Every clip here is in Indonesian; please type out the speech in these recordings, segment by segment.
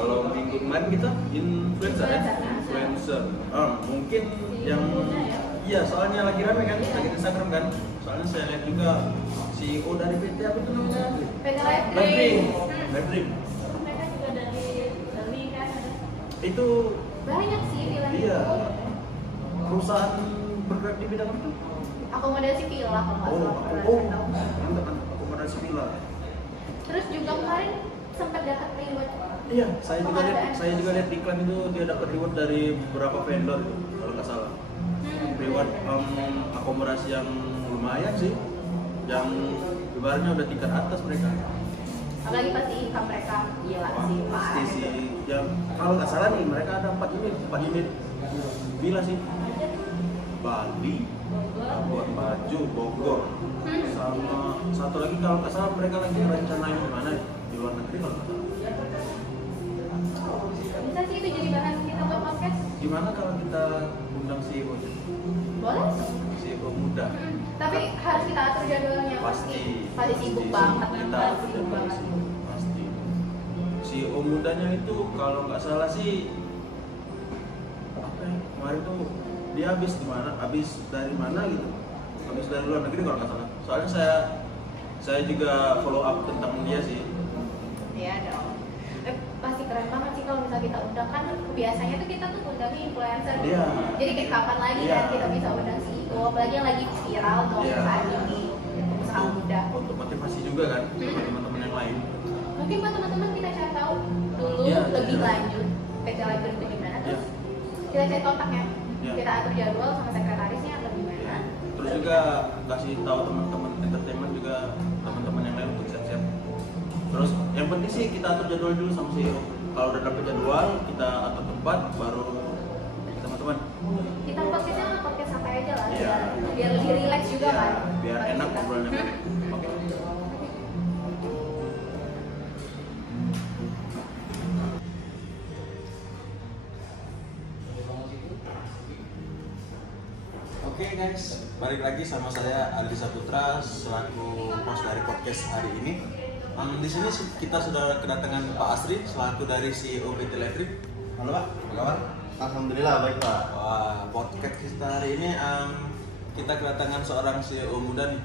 Kalau minggu kemarin kita influencer. Mungkin yang iya soalnya lagi rame kan, lagi di Instagram kan. Soalnya saya lihat juga CEO dari PT apa itu namanya? PT Live Dream. Mereka juga dari kan ada. Itu Banyak sih di Live. iya. Perusahaan bergerak di bidang itu. Akomodasi villa kalau nggak salah. Mantap kan akomodasi villa. Terus juga kemarin sempat dapat reward. Iya, saya juga lihat iklan itu dia dapat reward dari beberapa vendor itu, kalau nggak salah. Reward akomodasi yang lumayan sih, yang ibaratnya udah tingkat atas mereka. Apalagi pasti income mereka gila sih. Pasti sih, yang kalau nggak salah nih mereka ada 4 unit villa sih. Bali, Labuan Bajo, Bogor, sama satu lagi kalau nggak salah mereka lagi rencanain di mana di luar negeri kalau nggak salah. Bisa sih itu jadi bahan kita buat podcast. Gimana kalau kita undang CEO nya? Boleh. CEO muda. Tapi harus kita atur jadwalnya Pasti sibuk banget kita pasti atur sibuk banget. pasti. CEO mudanya itu kalau nggak salah sih apa ya? Kemarin tuh dia habis di mana? Habis dari mana gitu? Habis dari luar negeri kalau nggak salah. Soalnya saya juga follow up tentang dia sih. Iya dong. Pasti keren banget sih kalau misalnya kita undang kan biasanya tuh kita tuh undangnya influencer. Iya. Jadi kayak kapan lagi kan kita bisa undang CEO apalagi yang lagi viral tuh saat ini pengusaha muda. Untuk motivasi juga kan sama teman-teman yang lain. Mungkin buat teman-teman kita cari tahu dulu lebih lanjut PT Live itu gimana terus kita cari kontaknya. Kita atur jadwal sama sekretarisnya atau gimana. Terus juga kasih tahu teman-teman entertainment juga teman-teman yang lain untuk siap-siap. Terus yang penting sih kita atur jadwal dulu sama CEO. Kalau udah dapet jadwal, kita atur tempat baru teman-teman. Kita podcast santai aja lah, Iya. biar lebih relax juga kan. Biar enak ngobrolnya kan. Oke. Oke guys, balik lagi sama saya Aldi Saputra selaku host dari podcast hari ini. Di sini kita sudah kedatangan Pak Asri selaku dari CEO PT Live Dream. Halo Pak, apa kabar? Alhamdulillah baik Pak. Wah, podcast kita hari ini kita kedatangan seorang CEO muda nih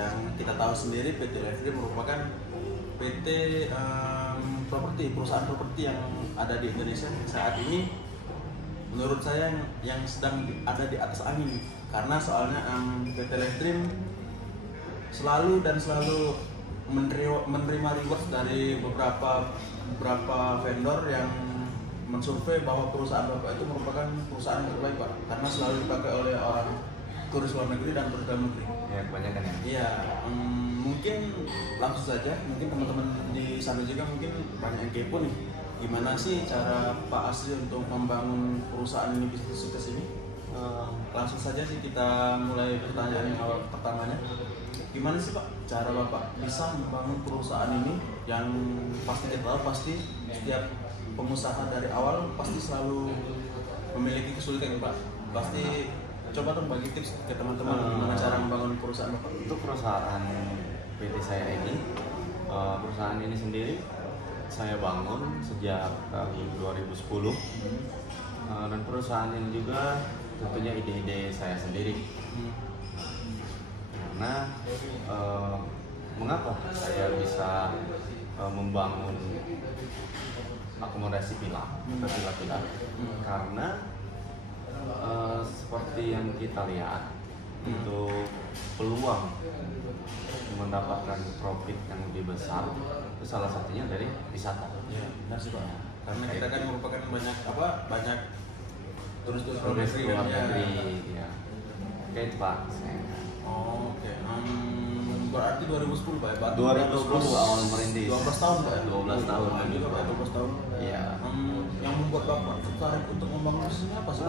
yang kita tahu sendiri PT Live Dream merupakan PT perusahaan properti yang ada di Indonesia saat ini. Menurut saya yang sedang ada di atas angin karena soalnya PT Live Dream selalu menerima reward dari beberapa vendor yang mensurvei bahwa perusahaan Bapak itu merupakan perusahaan yang terbaik Pak karena selalu dipakai oleh orang turis luar negeri dan turis dalam negeri. Ya kebanyakan ya. Iya, mungkin langsung saja mungkin teman-teman di sana juga mungkin banyak yang kepo nih. Gimana sih cara Pak Asri untuk membangun perusahaan ini bisnis sukses ini? Langsung saja sih kita mulai pertanyaan yang awal pertamanya. Gimana sih Pak cara Bapak bisa membangun perusahaan ini yang pasti kita tahu pasti setiap pengusaha dari awal pasti selalu memiliki kesulitan Pak. Pasti coba dong bagi tips ke teman-teman gimana cara membangun perusahaan Bapak. Untuk perusahaan PT saya ini, perusahaan ini sendiri saya bangun sejak tahun 2010 dan perusahaan ini juga tentunya ide-ide saya sendiri. Karena mengapa saya bisa membangun akomodasi villa karena seperti yang kita lihat untuk peluang mendapatkan profit yang lebih besar itu salah satunya dari wisata. Ya, benar sih Pak. Karena kita kan merupakan banyak turis-turis luar negeri ya. Oke itu Pak. Oke. Berarti 2010 Pak ya? Pak? 2010 awal merintis. 12 tahun Pak ya? 12 tahun. Juga Pak, 12 tahun. Iya. Yang membuat Bapak tertarik untuk membangun bisnisnya apa sih?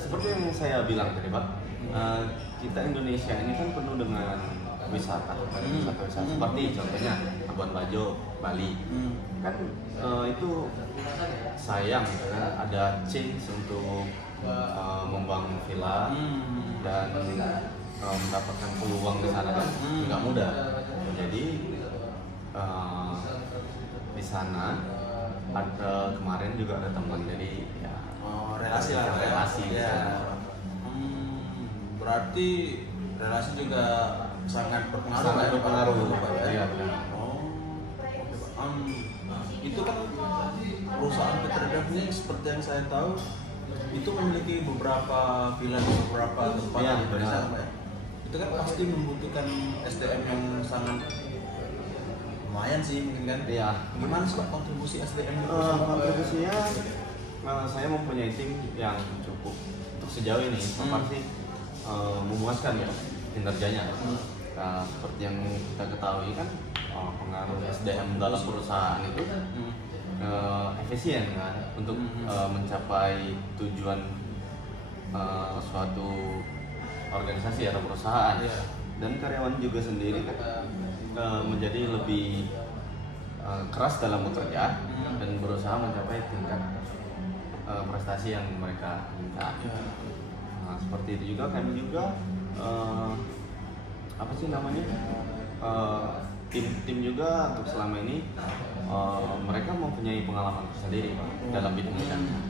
Seperti yang saya bilang tadi Pak, kita Indonesia ini kan penuh dengan wisata seperti contohnya Labuan Bajo, Bali. Kan itu sayang kan ada chance untuk membangun villa dan mendapatkan peluang di sana kan nggak mudah. Jadi di sana juga ada teman, jadi ya relasi lah, relasi ya. Berarti relasi juga sangat berpengaruh. Iya benar. Itu kan perusahaan Petrobras ini seperti yang saya tahu itu memiliki beberapa villa di beberapa tempat di Indonesia, Pak ya. Itu kan pasti membutuhkan SDM yang sangat lumayan sih mungkin kan. Iya. Gimana sih Pak kontribusi SDM itu? Kontribusinya saya mempunyai tim yang cukup untuk sejauh ini pasti memuaskan ya kinerjanya. Seperti yang kita ketahui kan pengaruh SDM dalam perusahaan itu efisien kan untuk mencapai tujuan suatu organisasi atau perusahaan. Dan karyawan juga sendiri kan menjadi lebih keras dalam bekerja dan berusaha mencapai tingkat prestasi yang mereka minta. Nah, seperti itu juga kami juga tim juga untuk selama ini mereka mempunyai pengalaman sendiri dalam bidang bidangnya.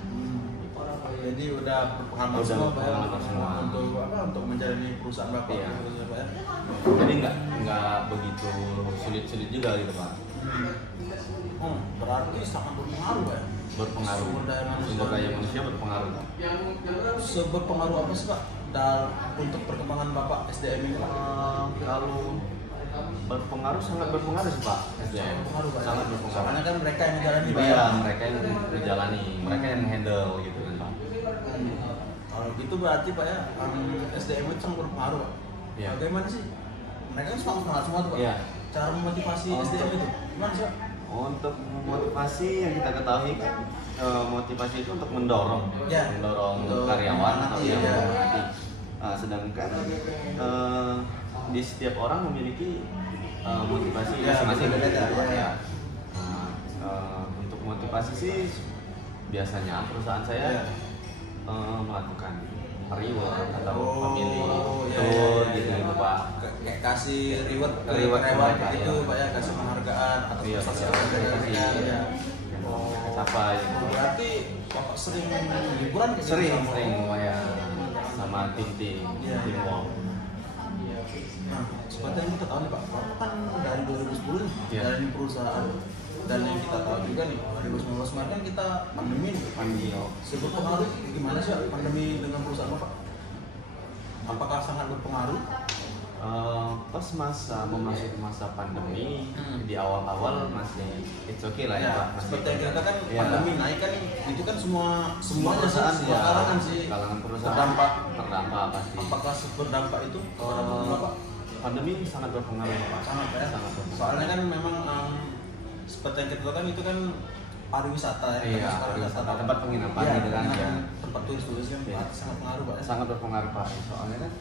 Jadi udah berpengalaman semua untuk menjalani perusahaan Bapak. Iya. Gitu, Pak ya. Jadi nggak begitu sulit juga gitu Pak. Berarti sangat berpengaruh ya. Berpengaruh. Sumber daya manusia berpengaruh. Seberpengaruh apa sih Pak untuk perkembangan Bapak SDM ini Pak? Kalau berpengaruh, sangat berpengaruh sih Pak SDM. Sangat berpengaruh. Soalnya kan mereka yang menjalani Pak. Iya, mereka yang menjalani, mereka yang handle gitu kan Pak. Kalau gitu berarti Pak ya SDM itu sangat berpengaruh Pak. Iya. Bagaimana sih? Mereka kan semangat semua tuh Pak. Iya. Cara memotivasi SDM itu gimana sih Pak? Untuk memotivasi yang kita ketahui kan motivasi itu untuk mendorong karyawan atau yang menghormati. Sedangkan di setiap orang memiliki motivasi masing-masing. Untuk motivasi sih biasanya perusahaan saya melakukan reward atau family tour gitu Pak. Kayak kasih reward karyawan gitu Pak ya, kasih penghargaan atau prestasi Capai. Berarti Bapak sering liburan ke sering lumayan sama tim work. Nah, seperti yang kita tahu nih Pak, Bapak kan dari 2010 dari perusahaan, dan yang kita tahu juga nih 2019 kemarin kan kita pandemi. Seberpengaruh gimana sih pandemi dengan perusahaan Bapak? Apakah sangat berpengaruh? Pas memasuki masa pandemi di awal-awal masih it's okay lah ya Pak. Seperti yang kita kan pandemi naik kan itu kan semuanya kalangan sih kalangan perusahaan terdampak pasti. Apakah berdampak itu kepada Bapak? Pandemi sangat berpengaruh Pak. Sangat ya. Soalnya kan memang seperti yang kita tahu kan itu kan pariwisata ya. Iya, pariwisata tempat penginapan gitu kan ya. Tempat turis kan sangat pengaruh Pak. Sangat berpengaruh Pak. Soalnya kan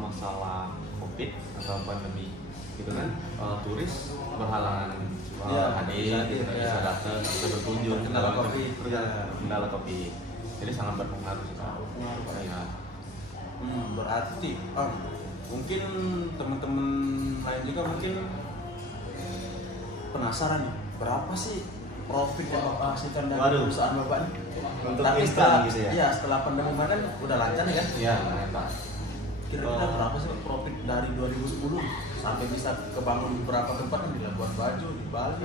masalah COVID atau pandemi gitu kan, turis berhalangan hadir, bisa datang, bisa berkunjung, kendala COVID, jadi sangat berpengaruh sih Pak. Berarti mungkin teman-teman lain juga mungkin penasaran nih, berapa sih profit yang Bapak hasilkan dari perusahaan Bapak nih? Untuk tapi setelah pandemi kemarin udah lancar ya kan? Iya, Pak. Kira-kira berapa sih profit dari 2010 sampai bisa kebangun beberapa tempat di Labuan Bajo, di Bali,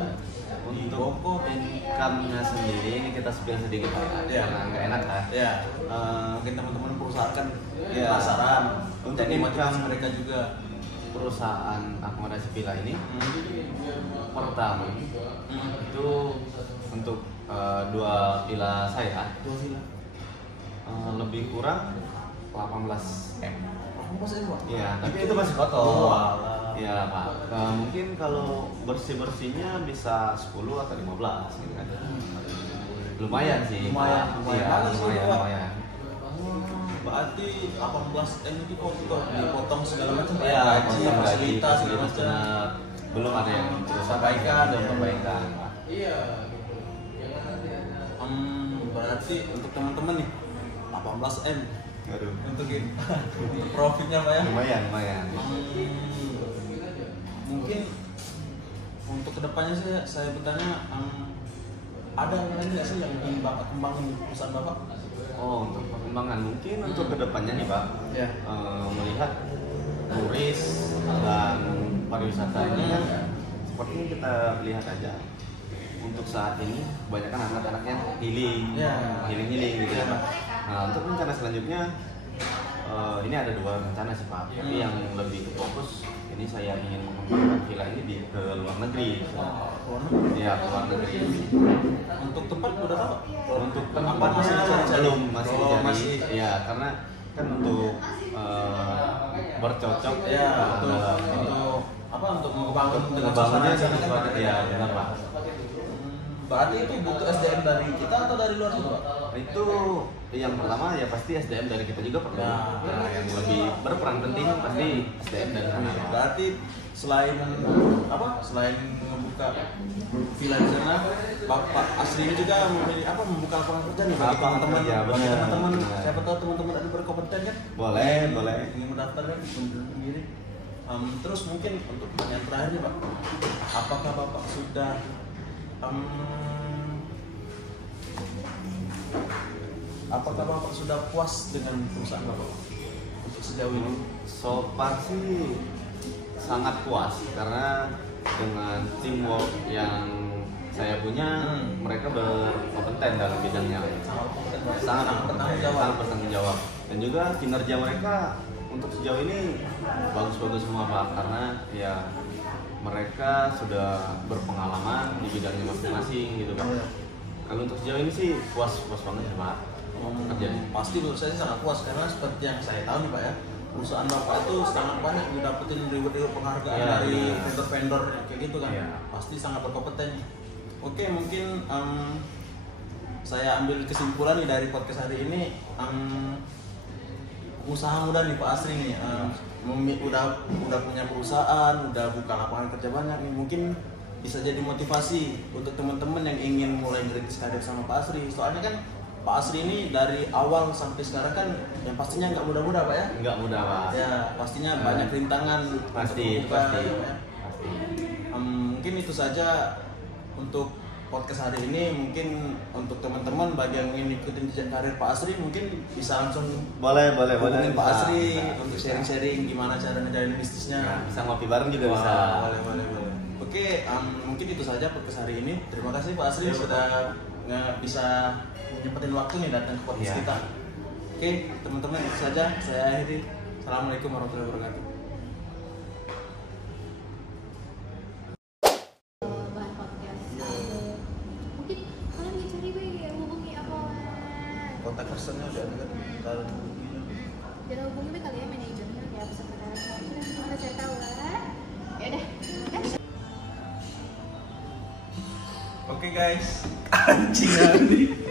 di Bogor? Income-nya sendiri ini kita spill sedikit karena nggak enak lah. Mungkin teman-teman perusahaan kan penasaran. Untuk motivasi mereka juga. Perusahaan akomodasi villa ini per tahun itu untuk 2 villa saya lebih kurang 18 M. Iya, tapi itu masih kotor. Iya Pak. Mungkin kalau bersih-bersihnya bisa 10 atau 15 gitu kan. Lumayan sih. Lumayan. Berarti 18 M itu dipotong segala macam ya, gaji, fasilitas segala macam. Belum ada yang perbaikan. Iya. Berarti untuk teman-teman nih 18 M. Aduh. Untuk profitnya Pak ya? Lumayan. Mungkin untuk kedepannya saya bertanya ada yang lain nggak sih yang ingin Bapak kembangin di perusahaan Bapak? Oh, untuk perkembangan mungkin untuk kedepannya nih Pak, Ya. Melihat turis dan pariwisata ini kan seperti yang kita lihat aja. Untuk saat ini kebanyakan anak-anaknya healing gitu ya Pak. Nah, untuk rencana selanjutnya ini ada 2 rencana sih Pak, tapi yang lebih fokus ini saya ingin mengembangkan villa ini ke luar negeri. Ya, ke luar negeri. Untuk tempat udah tahu? Untuk tempat masih belum masih dicari. masih. Ya, karena kan untuk bercocok Ya, dalam ini. untuk apa? Untuk membangun dengan Bangunnya suasana sangat kuat ya, benar Pak. Berarti itu butuh SDM dari kita atau dari luar juga, Pak? Itu yang pertama ya pasti SDM dari kita juga perlu. Ya. Nah, yang lebih berperan penting pasti SDM dari sana. Berarti selain membuka villa di sana, Bapak Asri ini juga membuka lapangan kerja nih bagi teman-teman. Ya, Bagi benar. teman-teman, Benar. siapa tahu teman-teman ada berkompeten kan? Boleh. Ingin mendaftar kan sendiri. Terus mungkin untuk pertanyaan terakhir nih Pak, apakah Bapak sudah puas dengan perusahaan Bapak untuk sejauh ini? So far sih sangat puas karena dengan teamwork yang saya punya, mereka berkompeten dalam bidangnya. Sangat bertanggung jawab. Dan juga kinerja mereka untuk sejauh ini bagus-bagus semua Pak, karena ya mereka sudah berpengalaman di bidangnya masing-masing gitu Pak. Kalau untuk sejauh ini sih puas banget ya Pak. Kerjanya. Pasti menurut saya sangat puas karena seperti yang saya tahu nih Pak ya, perusahaan Bapak itu sangat banyak dapetin reward penghargaan dari vendor-vendor kayak gitu kan. Pasti sangat berkompeten. Oke, mungkin saya ambil kesimpulan nih dari podcast hari ini, usaha muda nih Pak Asri nih, udah punya perusahaan, udah buka lapangan kerja banyak nih, mungkin bisa jadi motivasi untuk teman-teman yang ingin mulai merintis karir sama Pak Asri. Soalnya kan Pak Asri ini dari awal sampai sekarang kan yang pastinya nggak mudah-mudah Pak ya? Nggak mudah Pak. Ya pastinya banyak rintangan. Pasti. Mungkin itu saja untuk podcast hari ini. Mungkin untuk teman-teman bagi yang ingin ikutin jejak karir Pak Asri mungkin bisa langsung boleh hubungin Pak Asri bisa. untuk sharing-sharing gimana cara ngejalanin bisnisnya. Ya, bisa ngopi bareng juga bisa. Boleh. Oke, mungkin itu saja podcast hari ini. Terima kasih Pak Asri sudah bisa nyempetin waktu nih datang ke podcast kita. Oke, teman-teman itu saja. Saya akhiri. Assalamualaikum warahmatullahi wabarakatuh. Bahan podcast. Mungkin kalian bisa cari hubungi apa? Kontak personnya udah ada kan? Kalau Jangan hubungi kali ya manajernya ya sekretaris. Mana saya tahu lah. Ya udah. Oke guys, anjing